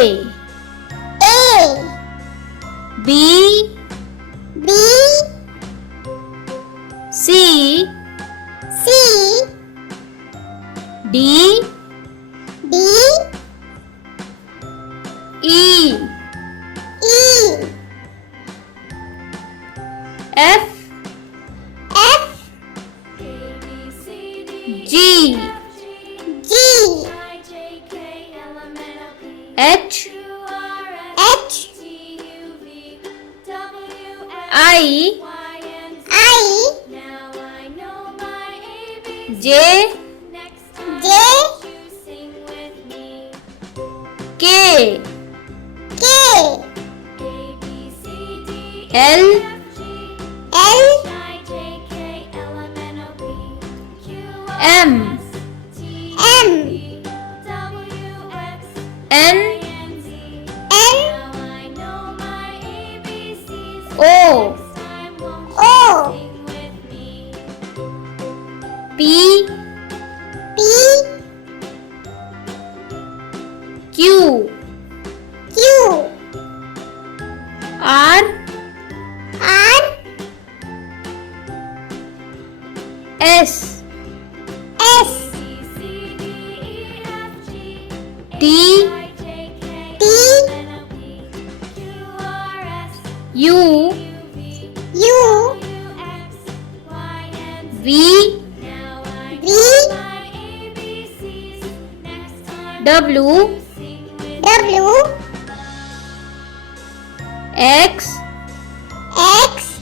A B B C C D D E E F F G G H H I I J J K K L L M M N N O O P P Q Q R R S S T T U U V V W W X X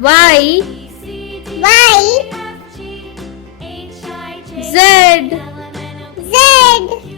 Y Y Z Z